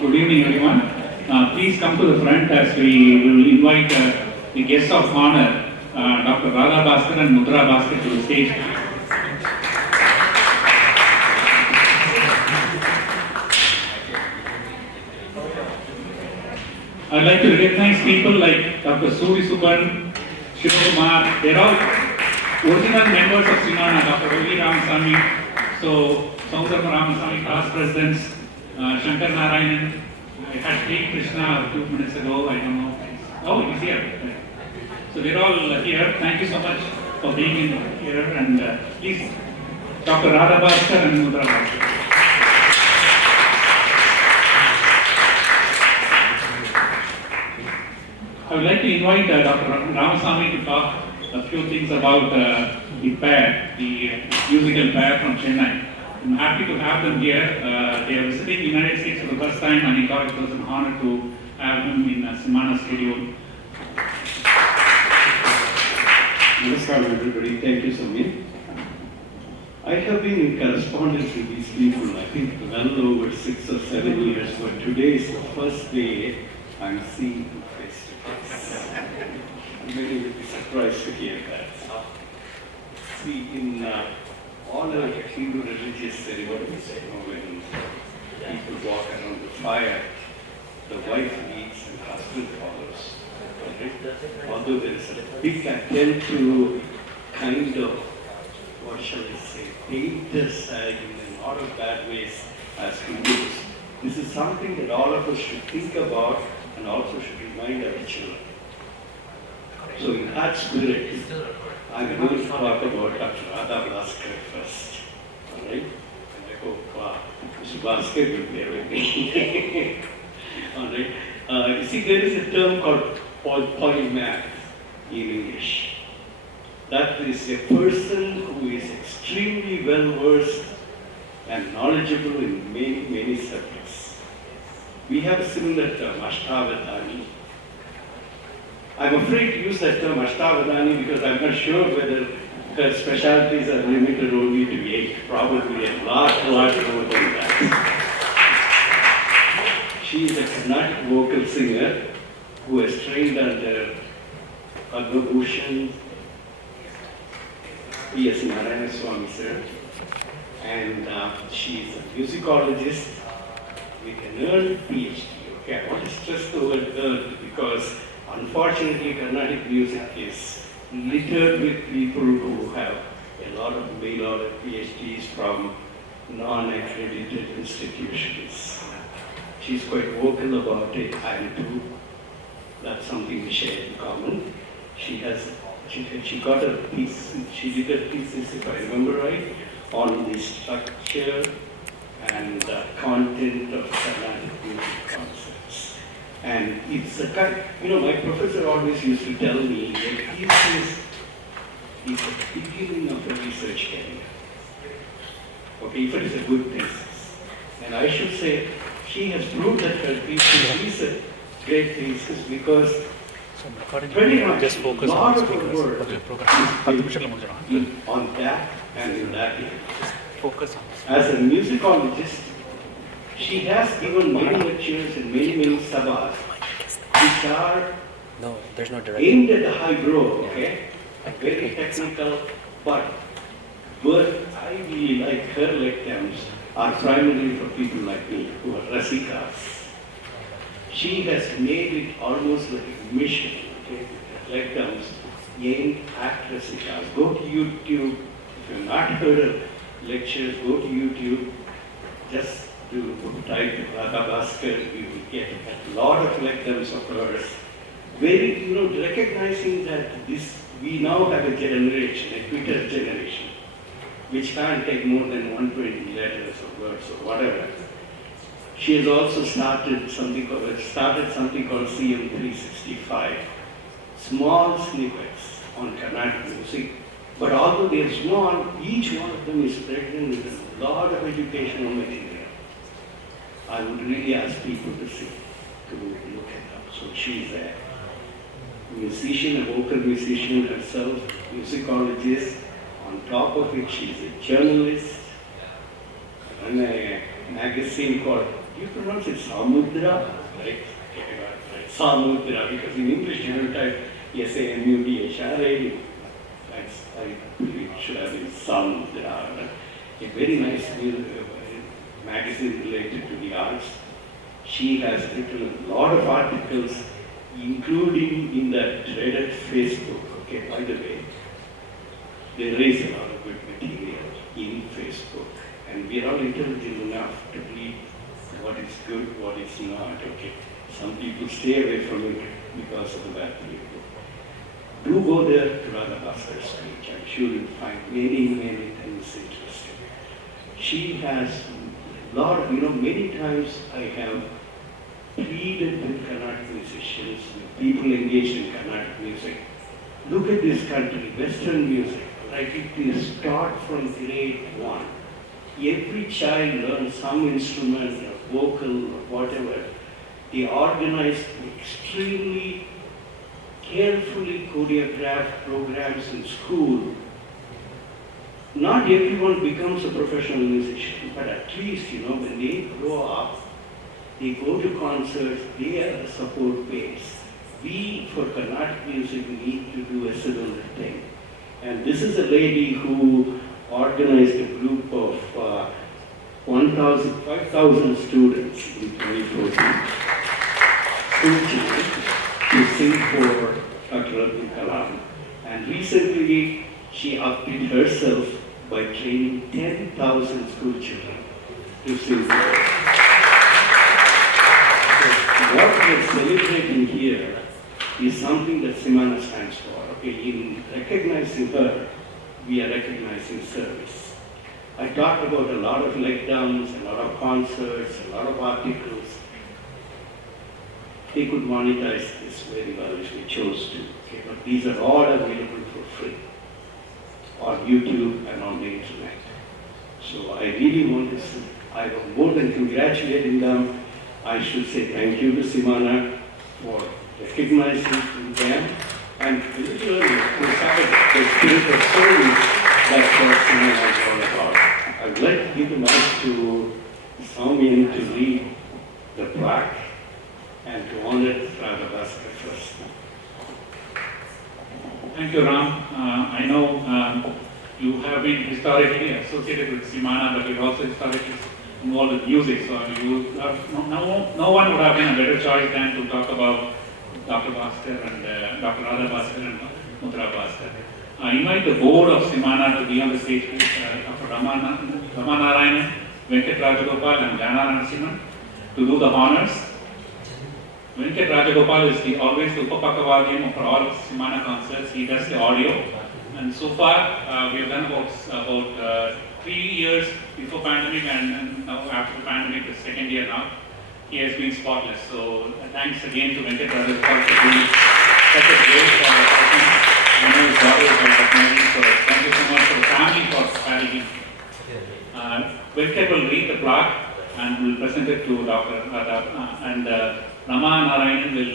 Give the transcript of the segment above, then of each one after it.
Good evening, everyone. Please come to the front as we will invite the guests of honor, Dr. Radha Bhaskar and Mudhra Bhaskar, to the stage. I'd like to recognize people like Dr. Suri Subban, Shivakumar. They're all original members of CMANA, Dr. Ravi Ramasamy, so Saudar Ramasamy, past presidents, Shankar Narayanan. I had K. Krishna a few minutes ago, I don't know. Oh, he's here. So they're all here. Thank you so much for being in here. And please, Dr. Radha Bhaskar and Mudhra Bhaskar. I would like to invite Dr. Ramasamy to talk a few things about the pair, the musical pair from Chennai. I'm happy to have them here. They are visiting the United States for the first time, and I thought it was an honor to have them in CMANA studio. Namaskar everybody, thank you so much. I have been in correspondence with these people, I think well over 6 or 7 years, but today is the first day I'm seeing them face to face. Many will be surprised to hear that. See, in all our Hindu religious ceremonies, when people walk around the fire, the wife leads and husband follows. Although there is a big attempt to kind of, what shall I say, paint us in a lot of bad ways as Hindus. This is something that all of us should think about and also should remind our children. So in that spirit, I'm going to talk about Dr. Radha Bhaskar first. Alright? And I hope Mr. Bhaskar will bear with me. Alright? You see, there is a term called polymath in English. That is a person who is extremely well versed and knowledgeable in many, many subjects. We have a similar term, Ashtavadani. I'm afraid to use that term Ashtavadani because I'm not sure whether her specialties are limited only to 8, probably a lot more than that. She is a Carnatic vocal singer who has trained under Padma Bhushan, P.S. Narayana Swami sir, and she is a musicologist with an earned PhD. Okay, I want to stress the word earned because unfortunately Carnatic music is littered with people who have a lot of mail-order PhDs from non-accredited institutions. She's quite vocal about it, I am too. That's something we share in common. She got a thesis, she did a thesis, if I remember right, on the structure and the content of Carnatic music concepts. And it's a kind, my professor always used to tell me that thesis is the beginning of a research career. Okay, if it is a good thesis. And I should say, she has proved that her thesis is a great thesis because pretty much a lot of her work is on that and in that area. As a musicologist, she has given many lectures in many sabhas which are aimed at the high growth, okay? Very technical, but what I really like her lectures are primarily for people like me who are rasikas. She has made it almost like a mission, okay? Lectures aimed at rasikas. Go to YouTube. If you've not heard of lectures, go to YouTube. Just to type Radha Bhaskar, you will get a lot of lectures of hers. Very, recognizing that we now have a generation, a Twitter generation, which can't take more than 120 letters or words or whatever. She has also started something called CM365, small snippets on Carnatic music. But although they are small, each one of them is pregnant with a lot of educational material. I would really ask people to look it up. So she's a musician, a vocal musician herself, musicologist. On top of it, she's a journalist, and a magazine called you pronounce it Samudra, right? Right. Samudra, because in English you don't type Samudra. That's, I believe it should have been Samudra. A very nice magazine related to the arts. She has written a lot of articles, including in the dreaded Facebook. Okay, by the way, they raise a lot of good material in Facebook, and we are all intelligent enough to read what is good, what is not. Okay, some people stay away from it because of the bad people. Do go there to Radha Bhaskar's page. I'm sure you'll find many, many things interesting. She has a lot of, many times I have pleaded with Carnatic musicians, with people engaged in Carnatic music. Look at this country, Western music, like it is taught from grade 1. Every child learns some instrument, or vocal, or whatever. They organize extremely carefully choreographed programs in school. Not everyone becomes a professional musician, but at least, when they grow up, they go to concerts, they are the support base. We, for Carnatic music, need to do a similar thing. And this is a lady who organized a group of 5,000 students in 2014, school children, to sing for Dr. Abdul Kalam. And recently, she updid herself by training 10,000 school children to sing for her. So what we are celebrating here is something that CMANA stands for. Okay, in recognizing her, we are recognizing service. I talked about a lot of letdowns, a lot of concerts, a lot of articles. They could monetize this very well if they chose to. Okay, but these are all available for free on YouTube and on the internet. So I really want to say, I was more than congratulating them. I should say thank you to CMANA for recognizing them and particularly to have the spirit of service that's what CMANA is all about. I would like to give the mic to Swamian to read the plaque and to honor Radha Bhaskar first. Thank you, Ram. I know you have been historically associated with CMANA, but you're also historically involved with music, so no one would have been a better choice than to talk about Dr. Bhaskar and Dr. Radha Bhaskar and Mudhra Bhaskar. I invite the board of CMANA to be on the stage, please. Dr. Ramanarayanan, Venkat Rajagopal and Jana Narasimhan to do the honors. Venkat Rajagopal is always the Upapakavadyam for all CMANA concerts. He does the audio. And so far, we have done about 3 years before pandemic and now after the pandemic, the second year now. He has been spotless. So thanks again to Venkat Rajagopal for doing such a great performance. I know his daughter is very recognizing, so thank you so much for the family for carrying him. Venkat will read the plaque and will present it to Dr. Radha and Rama Narayanan will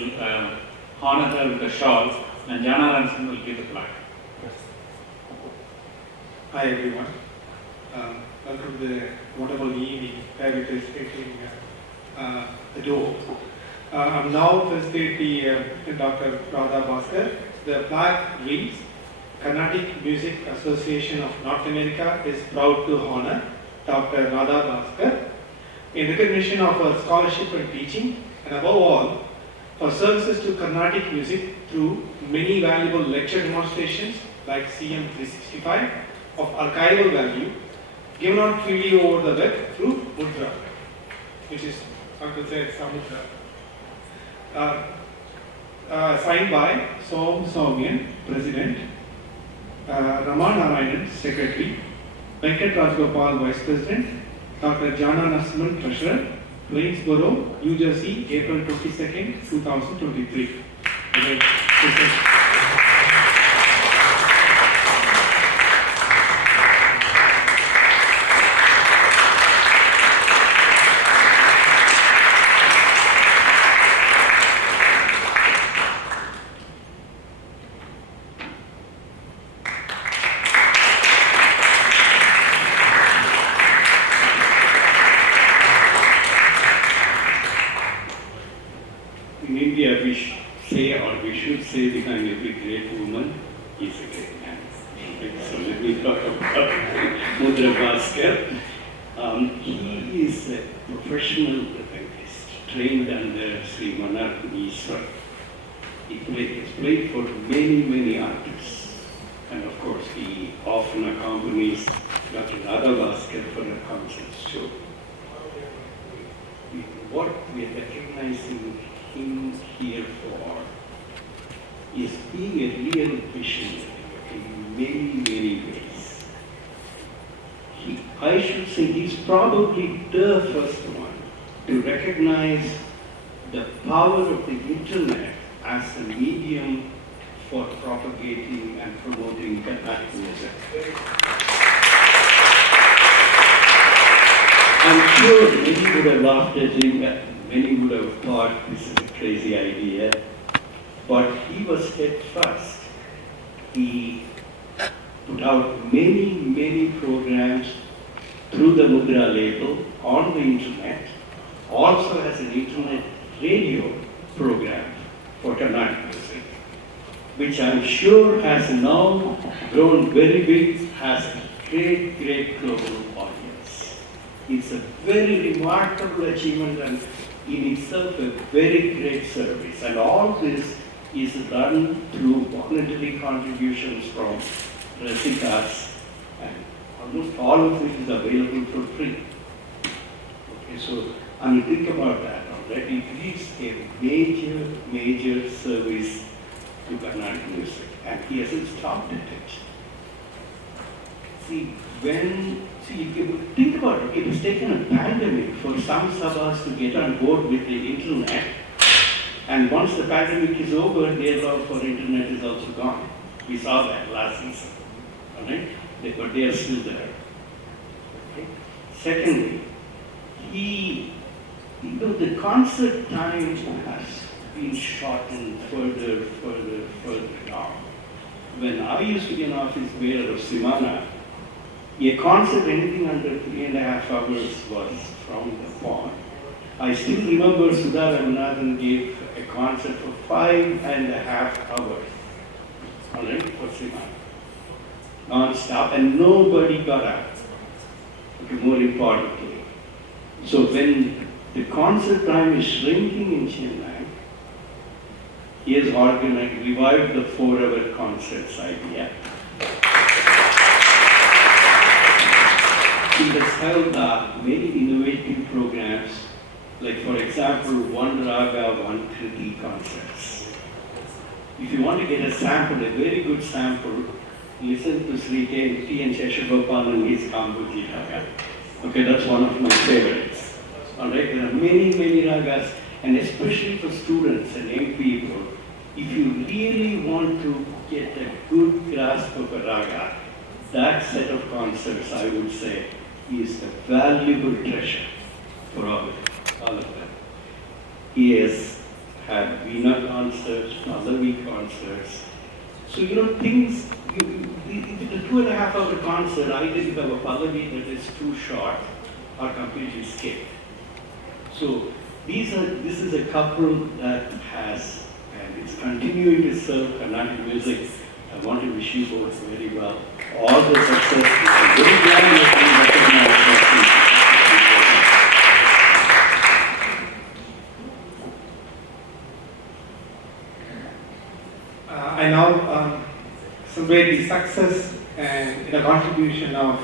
honor her with a shawl and Jana Narasimhan will give the plaque. Hi everyone. Welcome to the wonderful evening where we are taking the door. I'm now facilitating Dr. Radha Bhaskar. The plaque reads, Carnatic Music Association of North America is proud to honor Dr. Radha Bhaskar in recognition of her scholarship and teaching, and above all, for services to Carnatic music through many valuable lecture demonstrations like CM 365 of archival value, given out freely over the web through Mudhra, which is, Uncle said, Samudra. Signed by Swamian, President, Ramanarayanan, Secretary, Venkat Rajagopal, Vice President, Dr. Jana Narasimhan, Treasurer, Plainsboro, New Jersey, April 22nd, 2023. in India we say, or we should say, behind every great woman is a great man. So let me talk about Mudhra Bhaskar. He is a professional dentist, trained under CMANA. He's played for many artists. And of course, he often accompanies Dr. Radha Bhaskar for her concerts too. What we are recognizing him here for is being a real visionary in many ways. I should say he's probably the first one to recognize the power of the internet as a medium for propagating and promoting Carnatic music. I'm sure many would have laughed at him, many would have thought this is a crazy idea, but he was steadfast. He put out many programs through the Mudhra label on the internet, also has an internet radio program for Carnatic music, which I'm sure has now grown very big, has a great global audience. It's a very remarkable achievement and in itself a very great service. And all this is done through voluntary contributions from Rasikas, and almost all of it is available for free. Okay, so I mean, think about that. Right? It is a major service to Carnatic music, and he hasn't stopped at it. If you think about it, it has taken a pandemic for some sabhas to get on board with the internet, and once the pandemic is over, their love for internet is also gone. We saw that last season, all right? But they are still there. Okay? Secondly, the concert time has been shortened further down. When I used to be an office bearer of CMANA, a concert anything under 3.5 hours was frowned upon. I still remember Sudha Raghunathan gave a concert for 5.5 hours, all right, for CMANA, non-stop, and nobody got up. Okay, more importantly. So when the concert time is shrinking in Chennai, he has revived the 4-hour concerts idea. He has held many innovative programs, like for example, one raga, one kriti concerts. If you want to get a sample, a very good sample, listen to Sri T. N. Sheshagopal and his Kambuji raga. Okay, that's one of my favorites. All right, there are many ragas, and especially for students and young people, if you really want to get a good grasp of a raga, that set of concerts, I would say, is a valuable treasure for all of them. He has had Veena concerts, Pallavi concerts. So, things, the 2.5 hour concert, I didn't have a Pallavi that is too short or completely skipped. So, this is a couple that has, and it's continuing to serve Carnatic music. I want to wish you both very well. All the success. I'm very glad you're being recognized. I now celebrate the success and the contribution of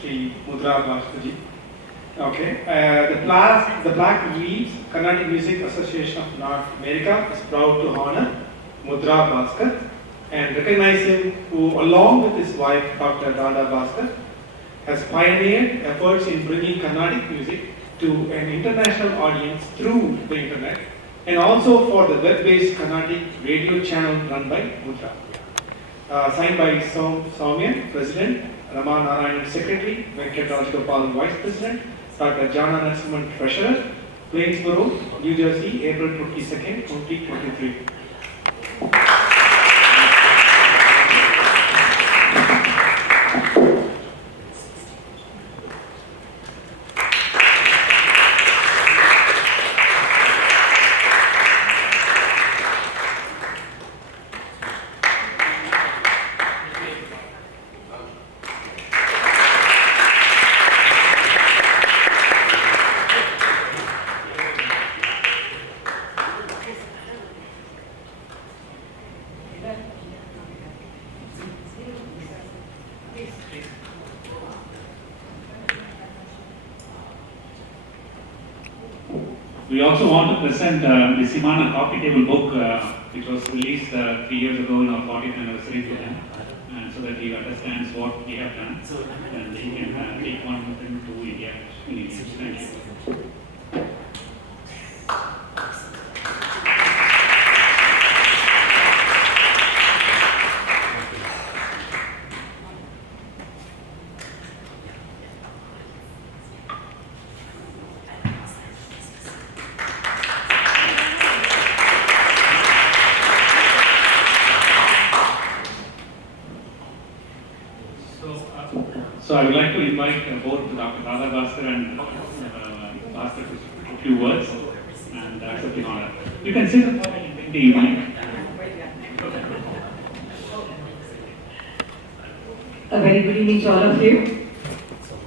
Sri Mudhra Bhaskar. Okay, the plaque reads, Carnatic Music Association of North America is proud to honor Mudhra Bhaskar and recognize him who, along with his wife, Dr. Radha Bhaskar, has pioneered efforts in bringing Carnatic music to an international audience through the internet, and also for the web-based Carnatic radio channel run by Mudhra. Signed by Soumya, President, Rama Narayanan, Secretary, Venkat Rajgopal, Vice President, Dr. Jana Narasimhan, Treasurer, Plainsboro, New Jersey, April 22nd, 2023. We also want to present the CMANA coffee table book, which was released 3 years ago in our 40th anniversary to them, and so that he understands what we have done, and he can take one with him to India in English. Thank you. So I would like to invite both Dr. Radha Bhaskar and Bhaskar to speak a few words and accept the honor. You can sit in the evening. A very good evening to all of you.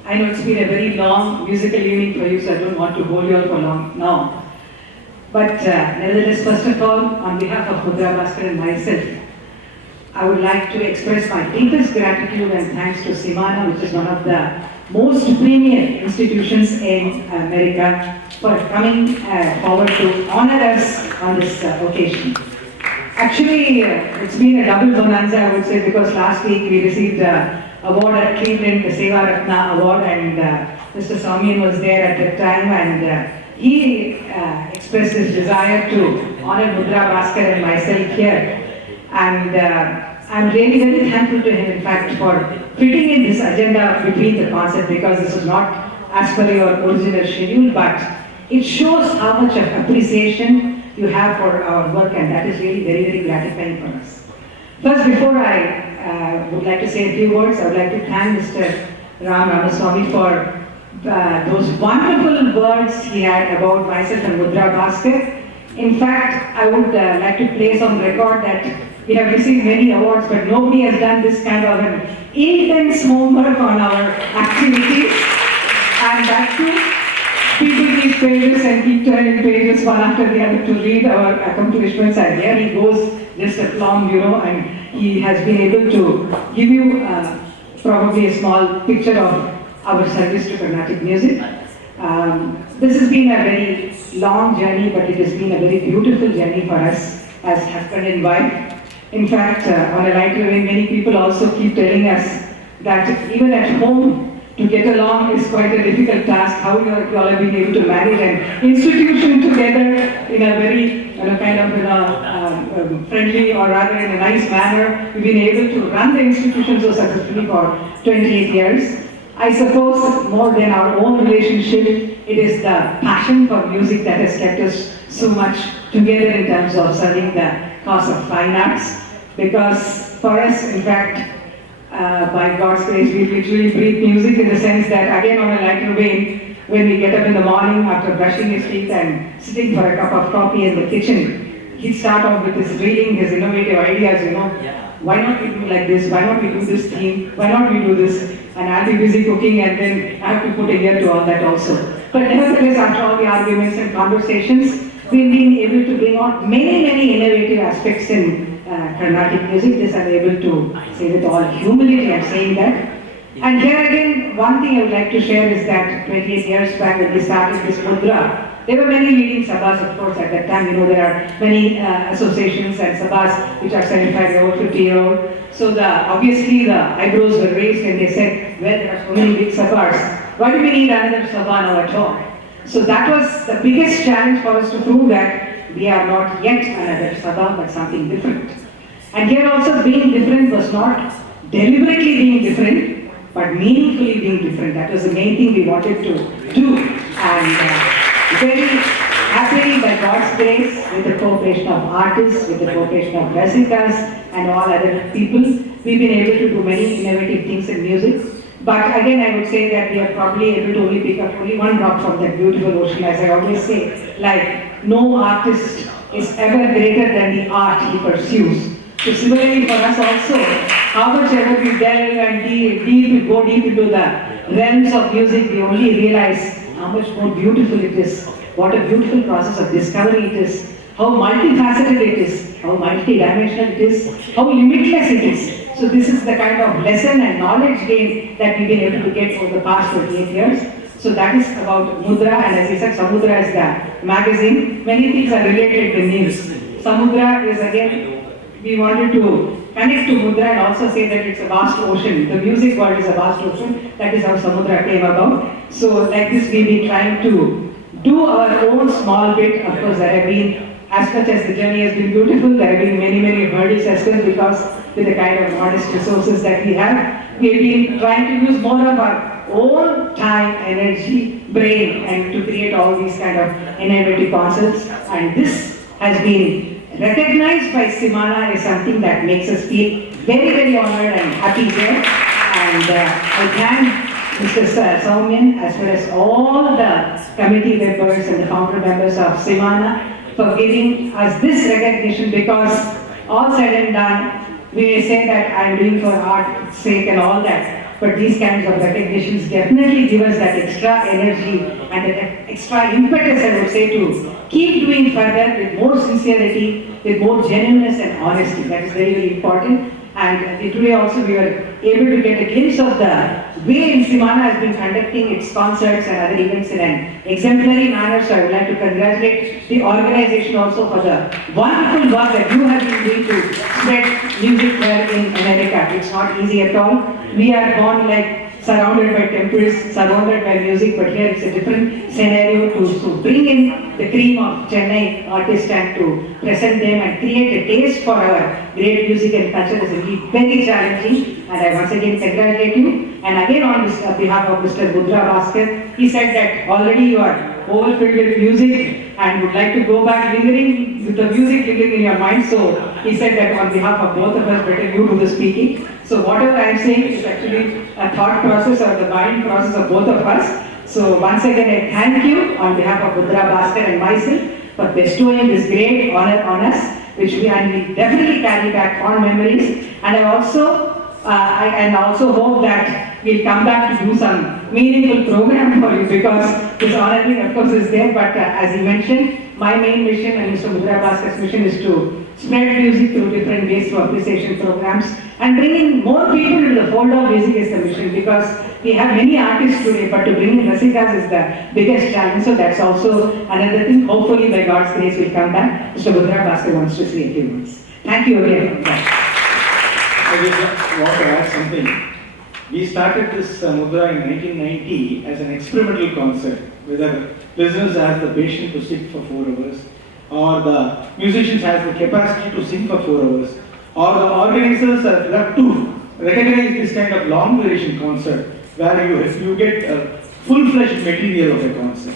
I know it's been a very long musical evening for you, so I don't want to hold you all for long now. But nevertheless, first of all, on behalf of Mudhra, Bhaskar and myself, I would like to express my deepest gratitude and thanks to CMANA, which is one of the most premier institutions in America, for coming forward to honor us on this occasion. Actually, it's been a double bonanza, I would say, because last week we received the award at Cleveland, the Seva Ratna Award, and Mr. Swamian was there at that time, and he expressed his desire to honor Mudhra, Bhaskar and myself here. And I'm really very thankful to him, in fact, for fitting in this agenda between the concert, because this was not as per your original schedule, but it shows how much of appreciation you have for our work, and that is really very, very gratifying for us. First, before I would like to say a few words, I would like to thank Mr. Ramaswamy for those wonderful words he had about myself and Mudhra, Bhaskar. In fact, I would like to place on record that we have received many awards, but nobody has done this kind of an intense homework on our activities. And that too, people keep pages and keep turning pages one after the other to read our accomplishments. And here he goes just a plumb, and he has been able to give you probably a small picture of our service to Carnatic music. This has been a very long journey, but it has been a very beautiful journey for us as husband and wife. In fact, on a lighter vein, many people also keep telling us that even at home, to get along is quite a difficult task. How you all have been able to manage an institution together in a very kind of friendly, or rather in a nice manner. We've been able to run the institution so successfully for 28 years. I suppose more than our own relationship, it is the passion for music that has kept us so much together in terms of serving the cause of fine arts. Because for us, in fact, by God's grace, we literally breathe music, in the sense that, again on a lighter vein, when we get up in the morning after brushing his teeth and sitting for a cup of coffee in the kitchen, he'd start off with his reading, his innovative ideas, why not we do like this, why not we do this theme, why not we do this, and I'll be busy cooking, and then I have to put a ear to all that also. But nevertheless, after all the arguments and conversations, we've been able to bring out many, many innovative aspects in Carnatic music. This I'm able to say with all humility, I'm saying that. And here again, one thing I would like to share is that 28 years back when we started this Mudhra, there were many leading sabhas, of course, at that time. There are many associations and sabhas which are 75-year-old, 50-year-old. So obviously the eyebrows were raised and they said, well, there are so many big sabhas. Why do we need another sabha now at all? So that was the biggest challenge for us to prove that we are not yet another sabha, but something different. And here also, being different was not deliberately being different, but meaningfully being different. That was the main thing we wanted to do. And very happily, by God's grace, with the cooperation of artists, with the cooperation of Rasikas and all other people, we've been able to do many innovative things in music. But again, I would say that we are probably able to only pick up only one drop from that beautiful ocean. As I always say, like, no artist is ever greater than the art he pursues. So similarly for us also, how much ever we delve and go deep into the realms of music, we only realize how much more beautiful it is, what a beautiful process of discovery it is, how multifaceted it is, how multidimensional it is, how limitless it is. So this is the kind of lesson and knowledge gain that we've been able to get over the past 28 years. So that is about Mudhra, and as he said, Samudra is the magazine. Many things are related to names. Samudra is again, we wanted to connect to Mudra and also say that it's a vast ocean. The music world is a vast ocean. That is how Samudra came about. So like this, we've been trying to do our own small bit. Of course, there have been, as much as the journey has been beautiful, there have been many, many hurdles as well, because with the kind of modest resources that we have, we've been trying to use more of our own time, energy, brain, and to create all these kind of innovative concepts. And this has been recognized by CMANA is something that makes us feel very, very honored and happy here. And I thank Mr. Soumyan as well as all the committee members and the founder members of CMANA for giving us this recognition, because all said and done, we may say that I'm doing for art's sake and all that, but these kinds of recognitions definitely give us that extra energy and that extra impetus, I would say, to keep doing further with more sincerity, with more genuineness and honesty. That is very, very important. And today also we were able to get a glimpse of the way CMANA has been conducting its concerts and other events in an exemplary manner. So I would like to congratulate the organization also for the wonderful work that you have been doing to spread music here in America. It's not easy at all. We are born like surrounded by temples, surrounded by music, but here it's a different scenario to bring in the cream of Chennai artists and to present them and create a taste for our great music and culture is indeed very challenging. And I once again congratulate you. And again on behalf of Mr. Mudhra Bhaskar, he said that already you are overfilled with music and would like to go back lingering with the music lingering in your mind. So he said that on behalf of both of us, better you do the speaking. So whatever I am saying is actually a thought process or the mind process of both of us. So once again I thank you on behalf of Mudhra Bhaskar and myself for bestowing this great honor on us, which we definitely carry back fond memories. And I also hope that we'll come back to do some meaningful program for you, because this honoring of course is there, but as he mentioned, my main mission and Mr. Mudhra Bhaskar's mission is to spread music through different ways, through appreciation programs, and bringing more people into the fold of music is the mission, because we have many artists today, but to bring in Rasikas is the biggest challenge. So that's also another thing. Hopefully by God's grace we'll come back. Mr. Mudhra Bhaskar wants to say a few words. Thank you again. I just want to add something. We started this Mudhra in 1990 as an experimental concept, whether listeners have the patience to sit for 4 hours, or the musicians have the capacity to sing for 4 hours, or the organizers are left to recognize this kind of long duration concert where you get a full-fledged material of a concert.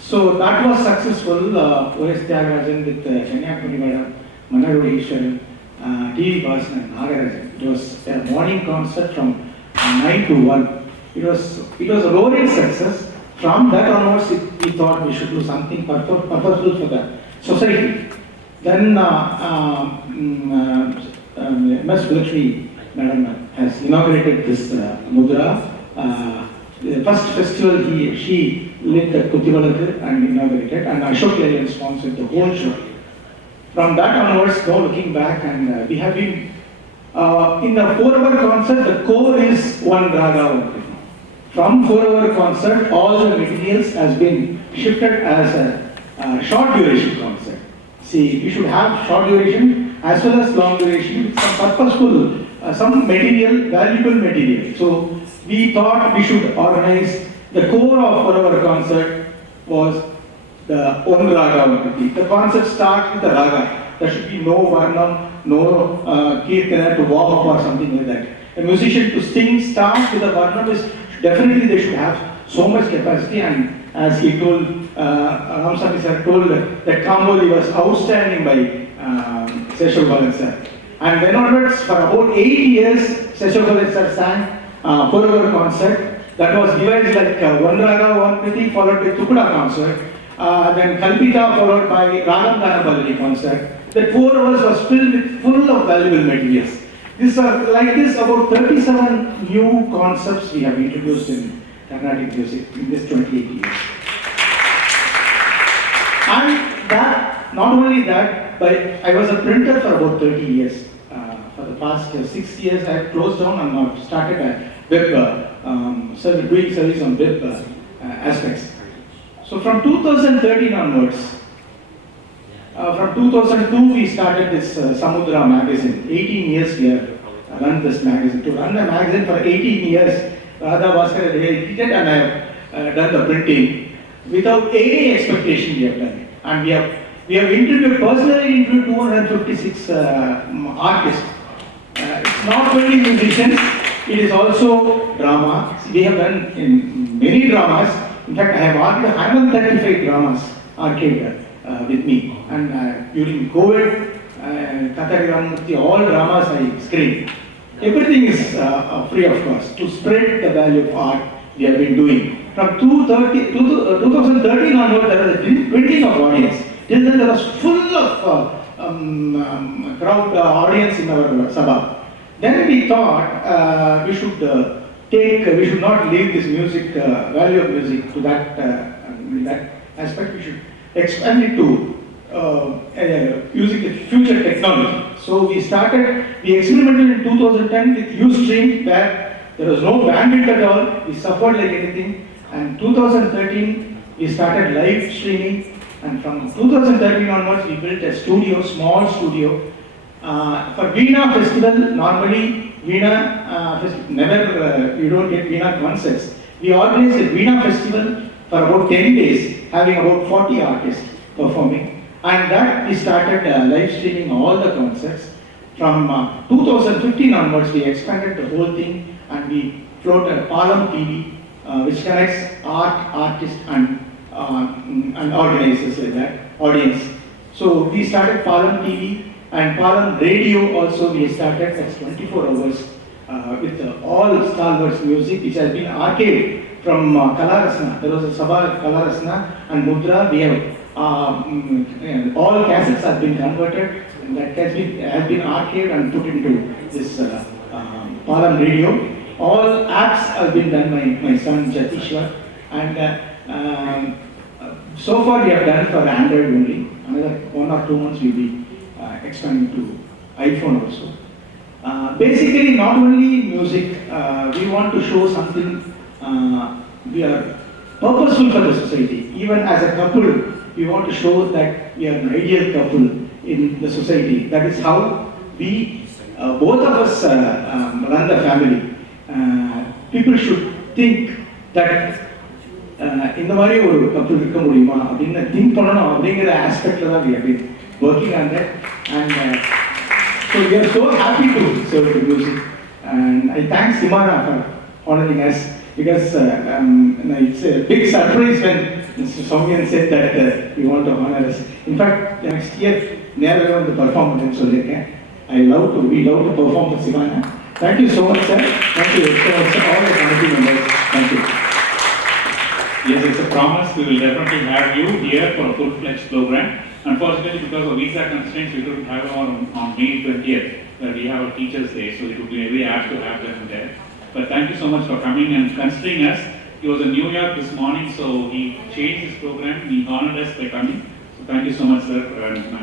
So that was successful. O.S. Tyagarajan with Kanyakumari Madam, Manadu Ishwaran, T.V. Bhaskar and Nagarajan. It was a morning concert from 9 to 1. It was a roaring success. From that onwards, we thought we should do something purposeful for the society. Then M.S. Lakshmi Madam has inaugurated this Mudhra. The first festival she lit at Kuttivalakku and inaugurated, and Ashok Leyland sponsored the whole show. From that onwards, no looking back, and we have been in the 4-hour concert. The core is one raga. From 4-hour concert, all the materials has been shifted as a short duration concert. See, we should have short duration as well as long duration with some purposeful, some material, valuable material. So we thought we should organize the core of 4-hour concert was the one raga. The concert starts with the raga. There should be no varnam, no kirtana to warm up or something like that. A musician to sing starts with a varnam is definitely they should have so much capacity, and as he told, Ramsamy sir told that Kamboli was outstanding by Seshav Balan sir. And then onwards, for about 8 years, Seshav Balan sir sang 4-hour concert. That was divided like one raga, one kriti, followed by Tukuda concert. Then Kalpita followed by Ragam Gana Balladi concert. That 4 hours was full of valuable materials. This like this, about 37 new concepts we have introduced in Carnatic music in this 28 years. And that, not only that, but I was a printer for about 30 years. For the past 6 years, I have closed down and now started a web, doing service on web aspects. So from 2013 onwards, from 2002 we started this Samudra magazine. 18 years we have run this magazine. To run a magazine for 18 years, Radha, Bhaskar had edited and I have done the printing. Without any expectation we have done it. And we have personally interviewed 256 artists. It's not only musicians, it is also drama. We have done in many dramas. In fact, I have archived 135 dramas archived with me. And during COVID, Kathari Ramurthy, all dramas I screened. Everything is free of cost. To spread the value of art, we have been doing. From 2013 onward, there was a dwindling of audience. Till then, there was full of crowd audience in our Sabha. Then we thought we should not leave this music, value of music to that aspect. We should expand it to using the future technology. So we experimented in 2010 with Ustream, where there was no bandwidth at all. We suffered like anything. And 2013, we started live streaming. And from 2013 onwards, we built a studio, small studio. For Veena Festival, normally Veena Festival, you don't get Veena concerts. We organized a Veena Festival for about 10 days, having about 40 artists performing. And that we started live streaming all the concerts. From 2015 onwards, we expanded the whole thing and we floated Palam TV, which connects art, artists and organizers like that, audience. So we started Palam TV and Palam Radio also we started. That's 24 hours with all stalwarts music, which has been archived from Kalarasana. There was a Sabha Kalarasana and Mudhra. We have all cassettes have been converted. And that has been archived and put into this Palam Radio. All apps have been done by my son Jatishwar, and so far we have done for Android only. Another 1 or 2 months we'll be expanding to iPhone also. Basically, not only music, we want to show something. We are purposeful for the society. Even as a couple, we want to show that we are an ideal couple in the society. That is how we, both of us, run the family. People should think that இந்த மாதிரி ஒரு கப்பல் இருக்க முடியுமா அப்படின்னு think பண்ணணும் அப்படிங்கிற ஆஸ்பெக்ட்ல தான் we have been working on that, and so we are so happy to serve the music, and I thank CMANA for honoring us, because it's a big surprise when Mr. Soumyan said that he want to honor us. In fact, next year நேரவே வந்து perform பண்ணு சொல்லிருக்கேன். We love to perform for CMANA. Thank you so much, sir. Thank you so much, all the committee members. Thank you. Yes, it's a promise. We will definitely have you here for a full-fledged program. Unfortunately, because of visa constraints, we couldn't have on May 20th, where we have our Teachers' Day, so it would be very apt to have them there. But thank you so much for coming and considering us. He was in New York this morning, so he changed his program. He honored us by coming. So thank you so much, sir. And